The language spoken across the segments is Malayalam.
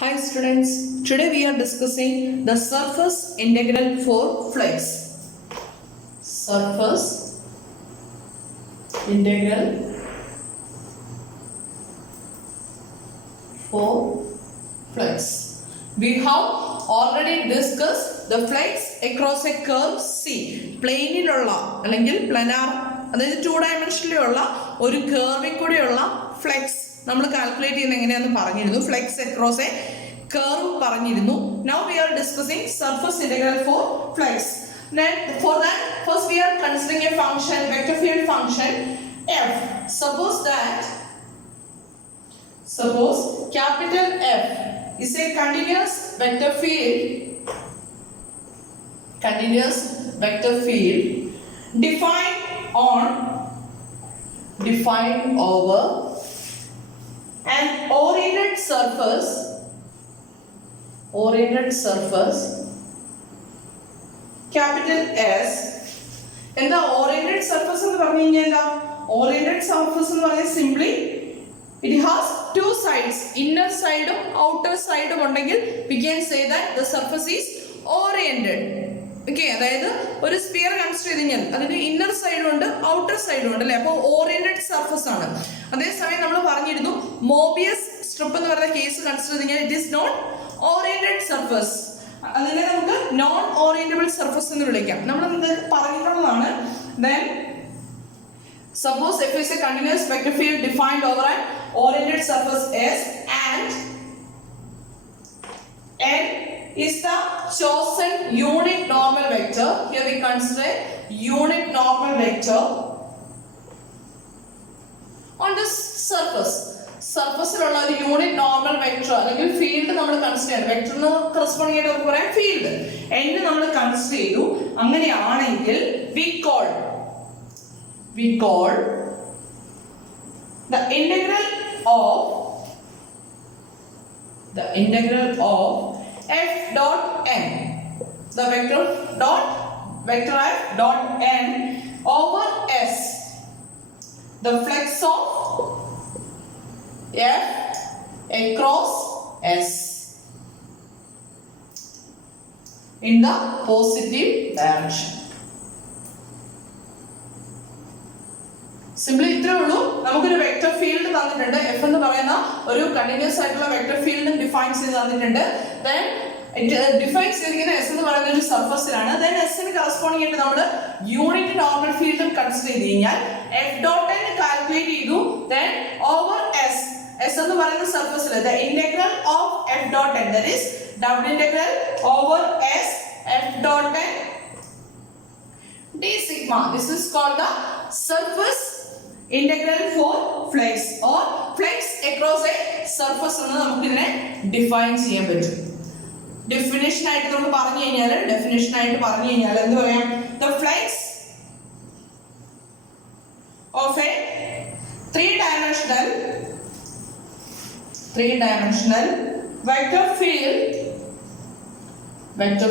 Hi students, today we are discussing the surface integral for flux. Surface integral for flux. We have already discussed the flux across a curve C. പ്ലെയിനിലുള്ള അല്ലെങ്കിൽ പ്ലാനാർ അതായത് 2 ഡയമെൻഷനിലുള്ള ഒരു കർവിൽ കൂടെയുള്ള ഫ്ലെക്സ് നമ്മൾ കാൽക്കുലേറ്റ് ചെയ്യുന്നത് എങ്ങനെയാണെന്ന് പറഞ്ഞിരുന്നു. ഫ്ലെക്സ് അക്രോസ് എ കർവ് പറഞ്ഞിരുന്നു. Now we are discussing surface integral for flux. Then for that first we are considering a function, vector field function f. Suppose capital F is a continuous vector field defined over an oriented surface capital S. എന്താ oriented surface എന്ന് പറഞ്ഞു കഴിഞ്ഞാൽ എന്താ? Oriented surface എന്ന് പറഞ്ഞാൽ simply it has two sides, inner side ഉം outer side ഉം ഉണ്ടെങ്കിൽ we can say that the surface is oriented. Okay, അതായത് ഒരു സ്ഫിയർ കൺസിഡർ ചെയ്ത് കഴിഞ്ഞാൽ അതിന്റെ ഇന്നർ സൈഡും ഉണ്ട് ഔട്ടർ സൈഡും ഉണ്ട് അല്ലേ. അപ്പോൾ ഓറിയന്റഡ് സർഫസ് ആണ്. അതേസമയം നമ്മൾ പറഞ്ഞിരുന്നു മോബിയസ് സ്ട്രിപ്പ് എന്ന് പറയുന്ന കേസ് കൺസിഡർ ചെയ്ത് കഴിഞ്ഞാൽ it is not oriented surface. അതിനെ നമുക്ക് നോൺ ഓറിയന്റബിൾ സർഫസ് എന്ന് വിളിക്കാം. നമ്മൾ പറഞ്ഞിട്ടുള്ളതാണ്. Then suppose if is a continuous vector field defined over an oriented surface S and N is the chosen unit normal vector. Here we consider unit normal vector on this surface. സർഫസിലുള്ള ഒരു യൂണിറ്റ് നോർമൽ വെക്ടർ അല്ലെങ്കിൽ ഫീൽഡ് നമ്മൾ കൺസിഡർ ചെയ്യണം. വെക്ടറിന് കറസ്പോണ്ടിങ് ആയിട്ട് നമുക്ക് പറയാം ഫീൽഡ് n നമ്മൾ കൺസിഡർ ചെയ്തു. അങ്ങനെയാണെങ്കിൽ we call the integral of f dot n, the vector f dot n over s, the flux of f across s in the positive direction. Simply ഇത്രേ ഉള്ളൂ. നമുക്കൊരു വെക്ടർ ഫീൽഡ് തന്നിട്ടുണ്ട്. എഫ് എന്ന് പറയുന്ന ഒരു കണ്ടിന്യൂസ് ആയിട്ടുള്ള വെക്ടർ ഫീൽഡ് ഡിഫൈൻ ചെയ്ത് തന്നിട്ടുണ്ട്. ദെൻ ഡിഫൈൻ ചെയ്തിരിക്കുന്ന എസ് എന്ന് പറയുന്ന ഒരു സർഫസിലാണ്. ദെൻ എസിന് കറസ്പോണ്ടിങ് ആയിട്ട് നമ്മൾ യൂണിറ്റ് നോർമൽ ഫീൽഡ് കൺസിഡർ ചെയ്ത് കഴിഞ്ഞാൽ എഫ് ഡോട്ട് എൻ കാൽക്കുലേറ്റ് ചെയ്തു. ദെൻ ഓവർ എസ് എന്ന് പറയുന്ന സർഫസിൽ the integral of F dot N, that is double integral over S F dot N d sigma. This is called the surface integral for flux or flux across a surface എന്ന് നമുക്ക് ഇതിനെ ഡിഫൈൻ ചെയ്യാൻ പറ്റും. ഡെഫിനിഷൻ ആയിട്ട് നമ്മൾ പറഞ്ഞു കഴിഞ്ഞാൽ എന്ത് പറയാം? The flux of a three-dimensional vector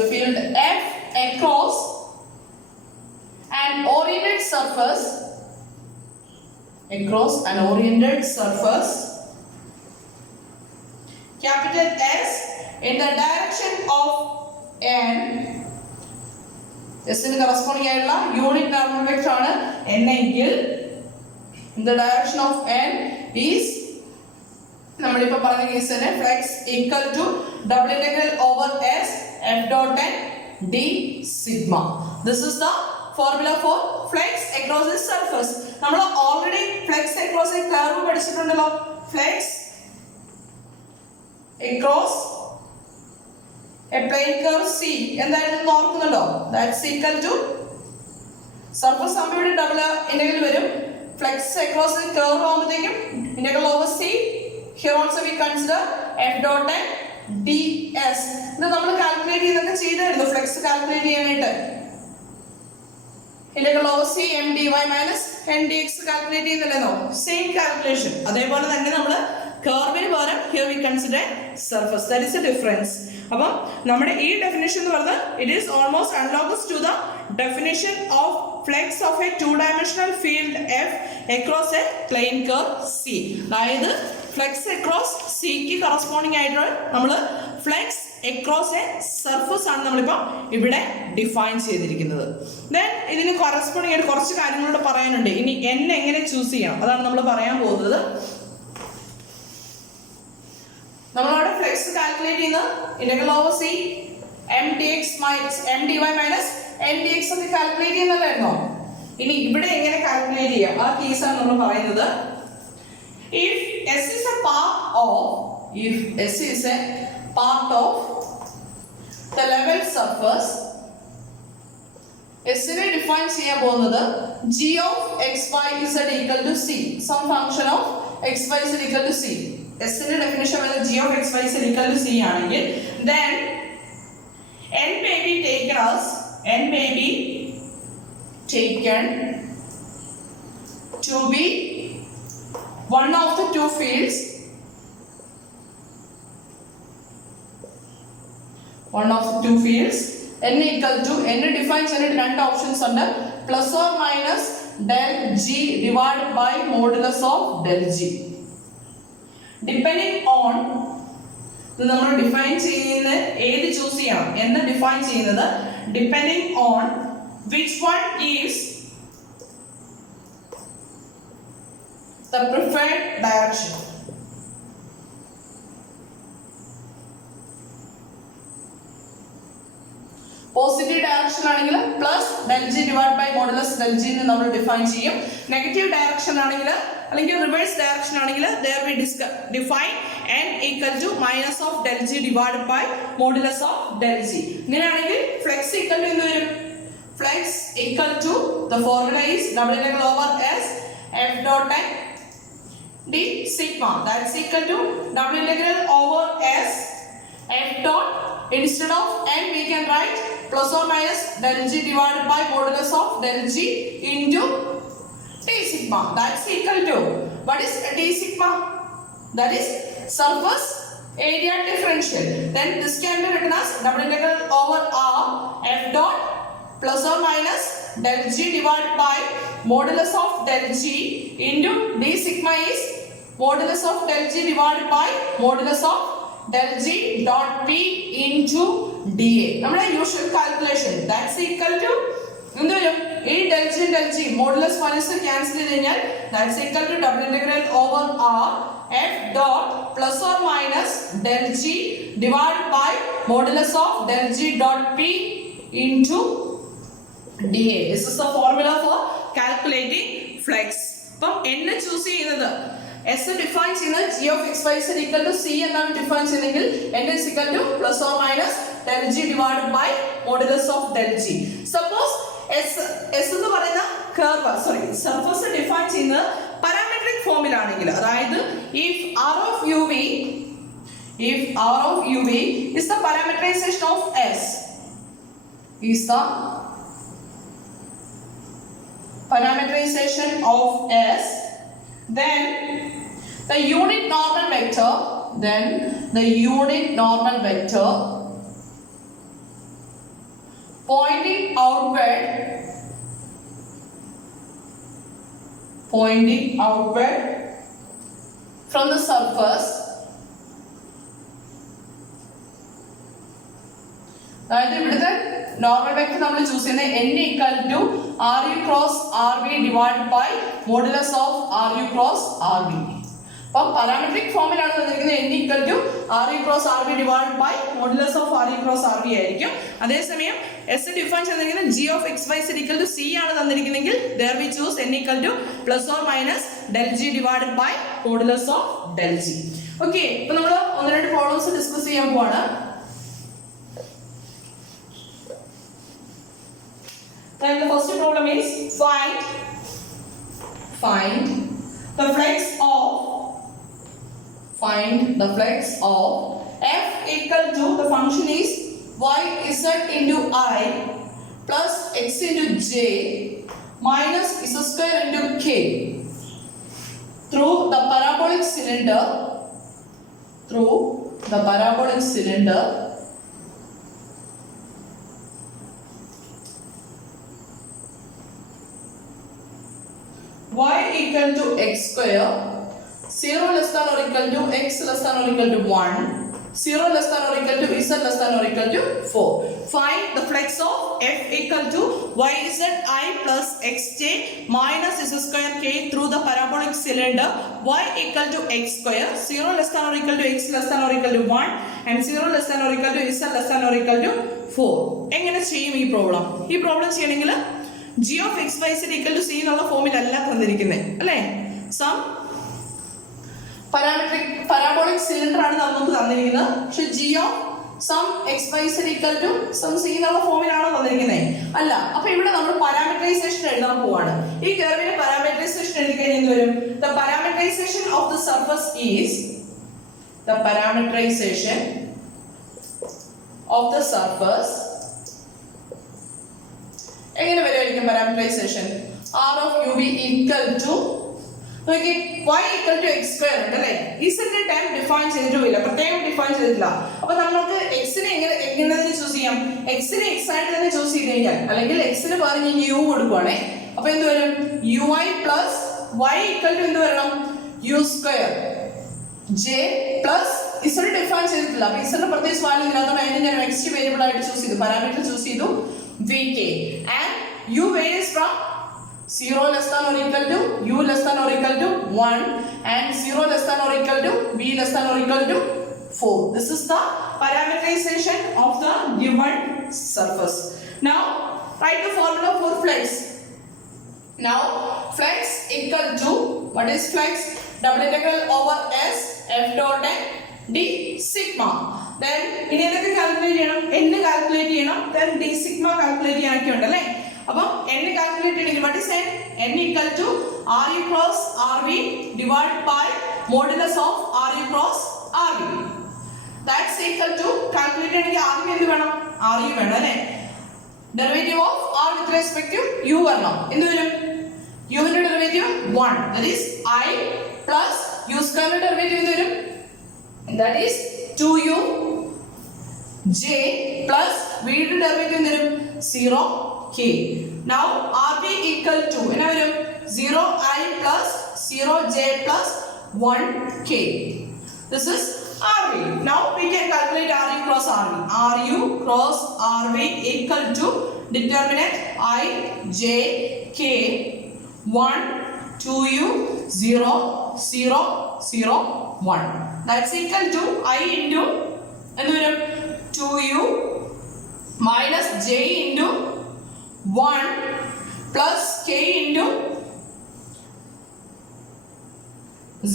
field F across an oriented surface capital S in the direction of n. S ന് കറസ്പോണ്ടിങ് ആയിട്ടുള്ള യൂണിറ്റ് നോർമൽ വെക്ടർ ആണ് n എങ്കിൽ in the direction of n is നമ്മളിപ്പോൾ പറഞ്ഞ കേസ് തന്നെ flux equal to double integral over s f dot n d sigma. This is the formula for flux across the surface. നമ്മൾ already flux across a curve പഠിച്ചിട്ടുണ്ടല്ലോ. flux across a plane curve C എന്തായിരുന്നു ഓർക്കുന്നുണ്ടോ? That's equal to സർഫസ് ആകുമ്പോൾ ഇവിടെ ഡബിൾ ഇന്റഗ്രൽ വരും. flux across a curve ആകുമ്പോഴത്തേക്കും integral over C. Here also we consider f dot n ds. ഇത് നമ്മൾ കാൽക്കുലേറ്റ് ചെയ്തൊക്കെ ചെയ്തായിരുന്നു ഫ്ലക്സ് കാൽക്കുലേറ്റ് ചെയ്യാനായിട്ട്. Integral over c m dy minus n dx calculate ചെയ്യുന്നില്ലെന്നോ? Same calculation. അതേപോലെ തന്നെ നമ്മൾ കർവിന് പകരം here we consider surface. That is the difference. അപ്പം നമ്മുടെ ഈ ഡെഫിനിഷൻ എന്ന് പറഞ്ഞാൽ it is almost analogous to the definition of flux of a two-dimensional field F across a plane curve C. അതായത് ഫ്ലെക്സ് അക്രോസ് സിക്ക് കറസ്പോണ്ടിങ് ആയിട്ട് നമ്മൾ ഫ്ലെക്സ് അക്രോസ് എ സർഫസ് ആണ് നമ്മളിപ്പോൾ ഇവിടെ ഡിഫൈൻ ചെയ്തിരിക്കുന്നത്. ദെൻ ഇതിന് കറസ്പോണ്ടിങ് ആയിട്ട് കുറച്ച് കാര്യങ്ങളോട് പറയാനുണ്ട്. ഇനി n എങ്ങനെ ചൂസ് ചെയ്യണം അതാണ് നമ്മൾ പറയാൻ പോകുന്നത്. നമ്മളവിടെ ഫ്ലെക്സ് കാൽക്കുലേറ്റ് ചെയ്യുന്ന integral over c m d x minus m d y minus n d x ഒക്കെ കാൽക്കുലേറ്റ് ചെയ്യുന്നതായിരുന്നോ? ഇനി ഇവിടെ എങ്ങനെ കാൽക്കുലേറ്റ് ചെയ്യാം ആ കേസാണ് നമ്മൾ പറയുന്നത്. If S is a part of the level surface, S നെ ഡിഫൈൻ ചെയ്യാൻ പോകുന്നത് g of xy z equal to c, some function of xy z equal to c. S ന്റെ ഡെഫിനിഷൻ വരുന്നത് g of xy z equal to c ആണെങ്കിൽ then n may be taken to be one of the two fields, n equal to n define ചെയ്തിട്ട് രണ്ട് ഓപ്ഷൻസ് ഉണ്ട്, plus or minus del g divided by modulus of del g. Depending on ഇത് നമ്മൾ ഡിഫൈൻ ചെയ്യുന്ന ഏത് ചൂസ് ചെയ്യണം എന്ന് ഡിഫൈൻ ചെയ്യുന്നത് depending on which one is the preferred direction. Positive direction ആണെങ്കിൽ plus del g divide by modulus del g എന്ന് നമ്മൾ ഡിഫൈൻ ചെയ്യും. നെഗറ്റീവ് ഡയറക്ഷൻ ആണെങ്കിൽ അല്ലെങ്കിൽ റിവേഴ്സ് ഡയറക്ഷൻ ആണെങ്കിൽ there we define n equal to minus of del g divided by modulus of del g. ഇങ്ങനെയാണെങ്കിൽ ഫ്ലെക്സ് equal to എന്ത് വരും? Flex equal to the formula is double integral over s f dot n d sigma, that's equal to double integral over s f dot, instead of n we can write plus or minus del g divided by modulus of del g into d sigma, that's equal to, what is d sigma? That is surface area differential. Then this can be written as double integral over r f dot plus or minus del g divided by modulus of del g into d sigma is modulus of del g divided by modulus of del g dot p into dA. നമ്മുടെ usual calculation that's equal to എന്ത് വരും? ഈ del g modulus minus cancel ചെയ്ത് കഴിഞ്ഞാൽ that's equal to double integral over r f dot plus or minus del g divided by modulus of del g dot p into dA. This is the formula for calculating flex. അപ്പം n ചൂസ് ചെയ്യുന്നത് S ഡിഫൈൻ ചെയ്യുന്നത് g of x y z equal to c എന്നാണ് ഡിഫൈൻ ചെയ്യുന്നതെങ്കിൽ n is equal to plus or minus del g divided by modulus of del g. Suppose S എന്ന് പറയുന്ന കർവ് സർഫസ് ഡിഫൈൻ ചെയ്യുന്നത് പാരാമെട്രിക് ഫോമിലാണെങ്കിൽ, അതായത് if r of uv is the parameterization of S, then the unit normal vector pointing outward from the surface, അതായത് ഇവിടുത്തെ നോർമൽ വെക്ടർ നമ്മൾ ചൂസ് ചെയ്യുന്നത് n equal to ru cross rv divided by modulus of ru cross rv. അപ്പം പാരാമെട്രിക് ഫോമിലാണ് തന്നിരിക്കുന്നത് n equal to ru cross rv divided by modulus of ru cross rv ആയിരിക്കും. അതേസമയം s ഡിഫൈൻ ചെയ്തിരിക്കുന്നത് g of x y z equal to c ആണ് തന്നിരിക്കുന്നതെങ്കിൽ there we choose n equal to plus or minus del g divided by modulus of del g. Okay, ഇപ്പൊ നമ്മൾ ഒന്ന് രണ്ട് പ്രോബ്ലംസ് ഡിസ്കസ് ചെയ്യാൻ പോവാണ്. Then the first problem is find the flex of f equal to the function is y z into I plus x into j minus z square into k through the parabolic cylinder y equal to x square 0 less than or equal to x less than or equal to 1, 0 less than or equal to z less than or equal to 4. Find the flex of f equal to yzi plus xj minus z square k through the parabolic cylinder y equal to x square, 0 less than or equal to x less than or equal to 1 and 0 less than or equal to z less than or equal to 4. എങ്ങനെ ചെയ്യും ഈ പ്രോബ്ലം? ഈ പ്രോബ്ലം ചെയ്യണമെങ്കിൽ g of x y z equal to c എന്നുള്ള ഫോമിലല്ല തന്നിരിക്കുന്നത് അല്ലേ? സം parabolic cylinder ആണ് നമുക്ക് തന്നിരിക്കുന്നത്. പക്ഷെ g of some x y z equal to some c എന്നുള്ള ഫോമിലാണോ തന്നിരിക്കുന്നത്? അല്ല. അപ്പോൾ ഇവിടെ നമ്മൾ പാരാമീറ്ററൈസേഷൻ എഴുതാൻ പോവാണ്. ഈ കർവിന്റെ പാരാമീറ്ററൈസേഷൻ എഴുതി കഴിഞ്ഞാൽ എന്ത് വരും? The parameterization of the surface is the parameterization of the surface എങ്ങനെ വരുമായിരിക്കും parameterisation? r of uv equal to നോക്കി y equal to x square ഉണ്ട് അല്ലേ? z ന്റെ ടൈം ഡിഫൈൻ ചെയ്തിട്ടില്ല, പ്രത്യേകം ഡിഫൈൻ ചെയ്തിട്ടില്ല. അപ്പോൾ നമുക്ക് x നെ എങ്ങനെ ചൂസ് ചെയ്യാം? x നെ x ആയിട്ട് തന്നെ ചൂസ് ചെയ്ത് കഴിഞ്ഞാൽ അല്ലെങ്കിൽ x ന് പകരം ഞാൻ u കൊടുക്കുവാണേ. അപ്പോൾ എന്ത് വരും? ui plus y equal to എന്ത് വരണം? u square j plus z define ചെയ്തിട്ടില്ല. അപ്പോൾ z ന്റെ പ്രത്യേക വാല്യൂ ഇല്ലാത്തതുകൊണ്ട് അതിനെ ഞാൻ x വേരിയബിൾ ആയിട്ട് ചൂസ് ചെയ്തു, പാരാമീറ്റർ ചൂസ് ചെയ്തു vk and u varies from 0 less than or equal to u less than or equal to 1 and 0 less than or equal to v less than or equal to 4. This is the parameterization of the given surface. Now write the formula for flex. Now flex equal to, what is flex? Double integral over s f dot n d sigma. Then ഇനി എന്തൊക്കെ കാൽക്കുലേറ്റ് ചെയ്യണം? n കാൽക്കുലേറ്റ് ചെയ്യണം, then d sigma കാൽക്കുലേറ്റ് ചെയ്യാനൊക്കെ അല്ലേ? അപ്പോൾ n കാൽക്കുലേറ്റ് ചെയ്യണമെങ്കിൽ what is n equal to re cross rv divided by modulus of re cross rv. That's equal to calculate ചെയ്യണമെങ്കിൽ ആദ്യം എന്ത് വേണം? re വേണം അല്ലേ? Derivative of r with respect to u വരണം. എന്ത് വരും? u ന്റെ derivative 1, that is I plus u square ന്റെ ഡെറിവേറ്റീവ് എന്ത് വരും? That is 2u j plus v ന്റെ ഡെറിവേറ്റീവ് എന്ത് വരും? 0k. Now rb equal to എന്നാ വരും? 0i plus 0j plus 1k. This is rb. Now we can calculate ru cross rv. Ru cross rv equal to determinant I j k 1 2u 0 0 0 1. That's equal to I into എന്ത് വരും? 2u minus j into 1 plus k into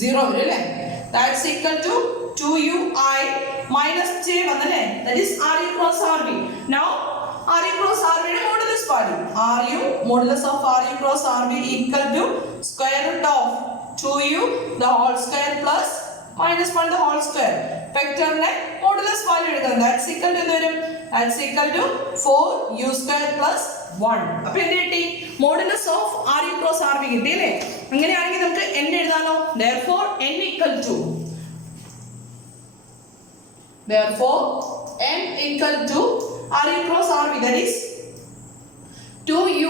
0 അല്ലേ? That's equal to 2ui minus j വന്നല്ലേ? That is re cross rv. Now re cross rv യുടെ modulus value ru modulus of re cross rv equal to square root of 2u the whole square plus minus 1 the whole square. വെക്ടറിന്റെ മോഡുലസ് വാല്യൂ എടുക്കണം. That's equal to എന്ത് വരും? That's equal to 4u square plus 1. അപ്പോൾ എന്ത് കിട്ടി? Modulus of ru cross rv കിട്ടി അല്ലേ? അങ്ങനെയാണെങ്കിൽ നമുക്ക് n എഴുതാനോ? Therefore n equal to ru cross rv, that is 2ui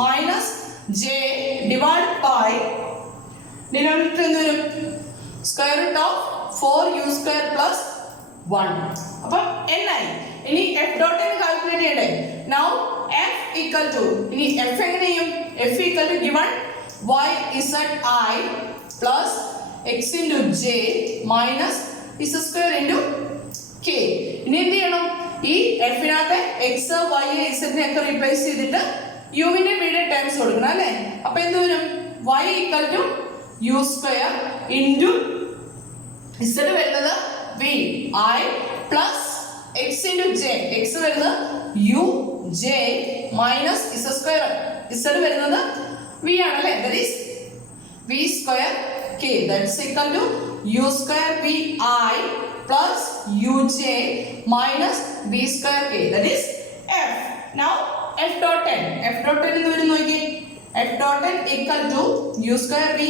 minus j divided by denominator എന്ത് വരും? square root of 4u square plus 1. അപ്പം n ആയി. ഇനി f dot n കാൽക്കുലേറ്റ് ചെയ്യണ്ടേ? Now f equal to ഇനി f എങ്ങനെ ചെയ്യും? f equal to given y z I plus x into j minus z square into k. ഇനി എന്ത് ചെയ്യണം? ഈ f നകത്തെ x y z നെ ഒക്കെ റീപ്ലേസ് ചെയ്തിട്ട് u ന്റെ v യുടെ ടേംസ് കൊടുക്കണം അല്ലേ? അപ്പോൾ എന്ത് വരും? y equal to u square into z വരുന്നത് v I plus x into j, x വരുന്നത് u j minus z square, z വരുന്നത് v ആണല്ലേ? That is v square k. That's equal to u square v I plus u j minus v square k. That is f. Now f dot n എന്ത് വരും നോക്കിയേ? f dot n equal to u square v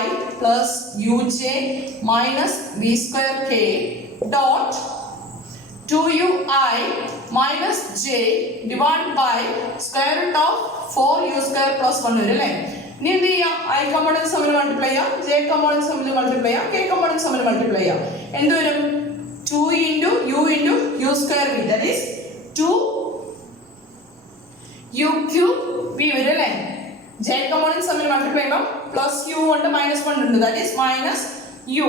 I plus u j minus v square k dot 2ui minus j divided by square root of 4u square plus 1 വരും അല്ലേ? ഇനി എന്ത് ചെയ്യാം? I components തമ്മിൽ മൾട്ടിപ്ലൈ ചെയ്യാം, J components തമ്മിൽ മൾട്ടിപ്ലൈ ചെയ്യാം, K components തമ്മിൽ മൾട്ടിപ്ലൈ ചെയ്യാം. എന്ത് വരും? 2 into u square v, that is 2 u cube v വരും അല്ലേ? J components തമ്മിൽ മൾട്ടിപ്ലൈ ചെയ്യുമ്പോൾ പ്ലസ് യു ഉണ്ട് മൈനസ് 1 ഉണ്ട്, that is minus u.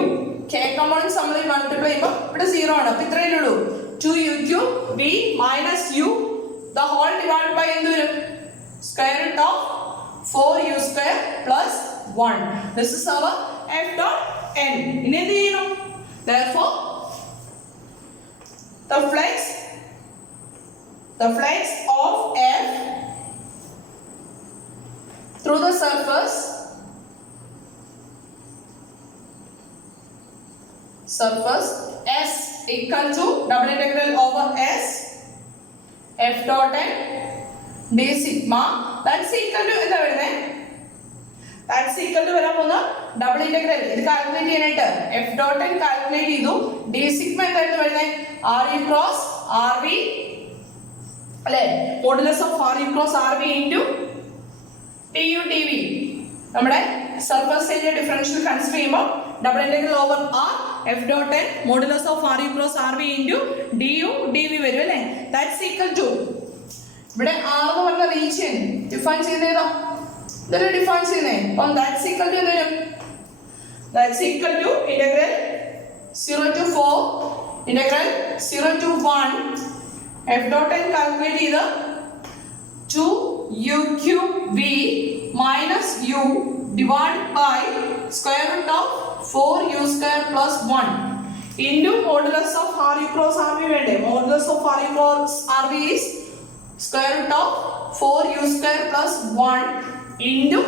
K components തമ്മിൽ മൾട്ടിപ്ലൈ ചെയ്യുമ്പോൾ ഇവിടെ 0 ആണ്. അപ്പോൾ ഇത്രയേ ഉള്ളൂ, 2u cube v minus u the whole divided by എന്ത് വരും? Square root of 4u square plus 1. This is our f dot n. ഇനി എന്ത് ചെയ്യണം? Therefore the flux of f through the surface s equal to double integral over s f dot n d sigma, that's equal to എന്താ വരുന്നത്? That's equal to വരാൻ പോകുന്ന ഡബിൾ ഇന്റഗ്രൽ ഇത് കാൽക്കുലേറ്റ് ചെയ്യാനായിട്ട് f dot n കാൽക്കുലേറ്റ് ചെയ്തു. d sigma എന്തായിരുന്നു വരുന്നത്? re cross rv അല്ലേ? Modulus of re cross rv into du dv. നമ്മുടെ സർഫസ് ഏരിയ ഡിഫറൻഷ്യൽ കൺസിഡർ ചെയ്യുമ്പോൾ double integral over r f dot n modulus of re cross rv into du dv വരും അല്ലേ? That's equal to ഇവിടെ r എന്ന് പറഞ്ഞ റീജിയൻ ഡിഫൈൻ ചെയ്തേതാ? ഇതല്ലേ ഡിഫൈൻ ചെയ്യുന്നേ? അപ്പം that's equal to എന്ത് വരും? That's equal to integral 0 to 4 integral 0 to 1 f dot n calculate ചെയ്ത് 2 u cube v minus u divided by square root of 4 u square plus 1 into modulus of re cross rv വേണ്ടേ? Modulus of re cross rv is square root of 4 u square plus 1 into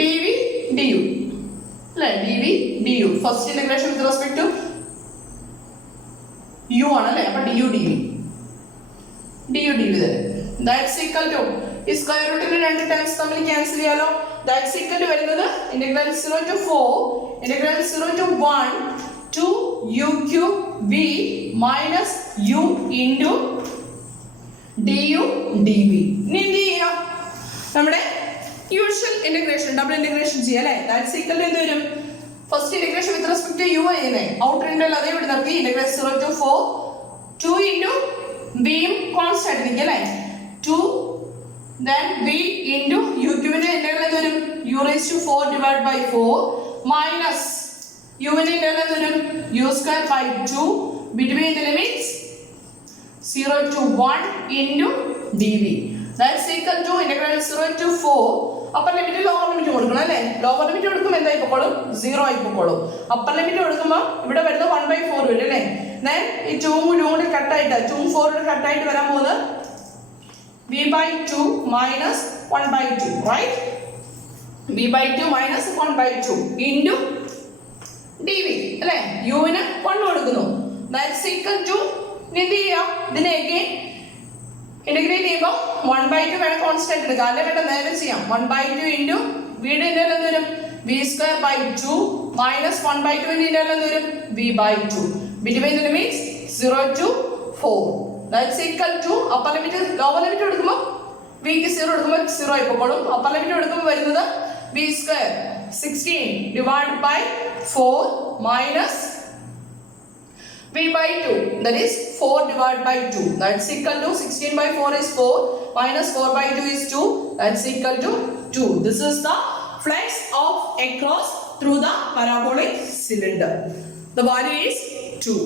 dv du അല്ലേ? dv du first integration with respect to u ആണല്ലേ? അപ്പോൾ du dv തന്നെ. That's equal to ഈ സ്ക്വയർ റൂട്ടിന്റെ രണ്ട് ടേംസ് തമ്മിൽ ക്യാൻസൽ ചെയ്യാലോ. That's equal to വരുന്നത് integral 0 to 4 integral 0 to 1 2 u cube v minus u into du dv. ഇനി എന്ത് ചെയ്യാം? നമ്മുടെ യൂഷ്വൽ ഇന്റഗ്രേഷൻ ഡബിൾ ഇന്റഗ്രേഷൻ ചെയ്യാം അല്ലേ? That's equal to എന്ത് വരും? First integration with respect to u ആയിരുന്നേ, ഔട്ടർ ഇന്റഗ്രൽ അതേ ഇവിടെ നിർത്തി. Integral 0 to 4 2 into v constant നിൽക്കും അല്ലേ? 2 then v into u ന്റെ ഇന്റഗ്രൽ എന്ത് വരും? u raised to 4 divided by 4 minus u ന്റെ ഇന്റഗ്രൽ എന്ത് വരും? u square by 2 between the limits 0 to 1 into dv. That's equal to integral 0 to 4 upper limit lower limit കൊടുക്കണം അല്ലേ? ലോവർ ലിമിറ്റ് കൊടുക്കുമ്പോൾ എന്തായി പോക്കോളും? 0 ആയി പോക്കോളും. അപ്പർ ലിമിറ്റ് കൊടുക്കുമ്പോൾ ഇവിടെ വരുന്നത് 1/4 വരും അല്ലേ? then ഈ 2 കൂടി കട്ടായിട്ട് 2 4 കട്ടായിട്ട് വരാൻ പോകുന്നത് v/2 minus 1/2, right? v/2 minus 1/2 into dv അല്ലേ? u ന് 1 കൊടുക്കുന്നു. That's equal to എന്ത് ചെയ്യാം? ഇതിലേക്ക് ഇന്റഗ്രേറ്റ് ചെയ്യുമ്പോൾ 1/2 വേണം കോൺസ്റ്റന്റ് എടുക്കുക, അല്ലെ വേണ്ട നേരെ ചെയ്യാം. 1/2 into v യുടെ ഇന്റഗ്രൽ എന്ത് വരും? v square by 2 minus 1/2 ന്റെ ഇന്റഗ്രൽ എന്ത് വരും? v/2 between the limits 0 to 4. That's equal to upper limit lower limit എടുക്കുമ്പോൾ v ക്ക് 0 എടുക്കുമ്പോൾ 0 ആയി പോകോളും. upper limit എടുക്കുമ്പോൾ വരുന്നത് v square 16 divided by 4 minus v/2, that is 4 divided by 2. That's equal to 16 by 4 is 4 minus 4/2 is 2. That's equal to 2. This is the flux of across through the parabolic cylinder. The value is 2.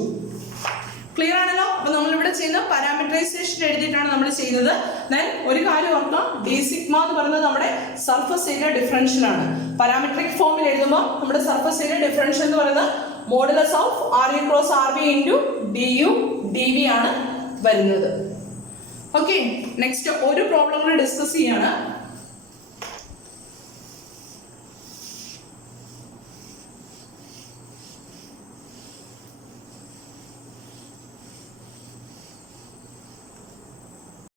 Clear ആണല്ലോ? അപ്പോൾ നമ്മൾ ഇവിടെ ചെയ്യുന്ന പാരാമീറ്ററൈസേഷൻ എഴുതിയിട്ടാണ് നമ്മൾ ചെയ്യുന്നത്. ദെൻ ഒരു കാര്യം ഓർക്കുക, ഡി സിഗ്മ എന്ന് പറയുന്നത് നമ്മുടെ സർഫസ് ഏരിയ ഡിഫറൻഷ്യൽ ആണ്. പാരാമെട്രിക് ഫോമിൽ എഴുതുമ്പോൾ നമ്മുടെ സർഫസ് ഏരിയ ഡിഫറൻഷ്യൽ എന്ന് പറയുന്നത് modulus of re cross rv into du dv ആണ് വരുന്നത്. ഓക്കെ, നെക്സ്റ്റ് ഒരു പ്രോബ്ലം കൂടി ഡിസ്കസ് ചെയ്യാണ്.